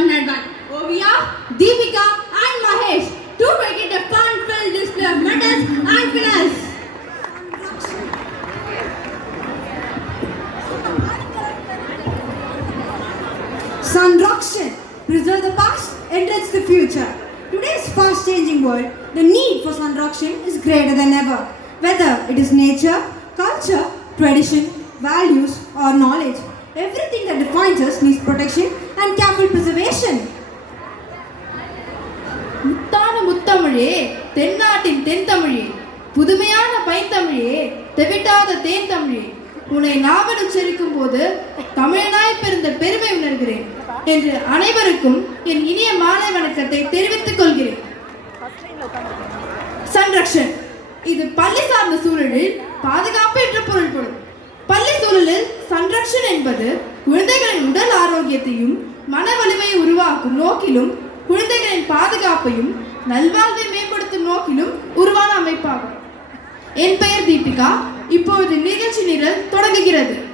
By Ovia, Deepika and Mahesh to it a fun-filled display of medals and finals. Sanrakshan. Preserve the past, enrich the future. Today's fast changing world, the need for Sanrakshan is greater than ever. Whether it is nature, culture, tradition, values, or knowledge, everything that defines us needs protection முத்தான முத்தமிழே தென்னாட்டின் தென்தமிழே. புதுமையான பைத்தமிழே தெவிட்டாத தேன் தமிழே உன்னை நாவல் உச்சரிக்கும் போது தமிழனாய் பிறந்த பெருமை உணர்கிறேன் என்று அனைவருக்கும் என் இனிய மாலை வணக்கத்தை தெரிவித்துக் கொள்கிறேன். சன்ரக்ஷன் இது பள்ளி சார்ந்த சூழலில் பாதுகாப்பு என்று பொருள்படும் பள்ளி சூழலில் சன்ரக்ஷன் என்பது குழந்தைகளின் உடல் ஆரோக்கியத்தையும் மன வலிமையை உருவாக்கும் நோக்கிலும் குழந்தை பாதுகாப்பையும் நல்வாழ்வை மேம்படுத்தும் நோக்கிலும் உருவான அமைப்பாகும். என் பெயர் தீபிகா. இப்போது நிகழ்ச்சி நிரல் தொடங்குகிறது.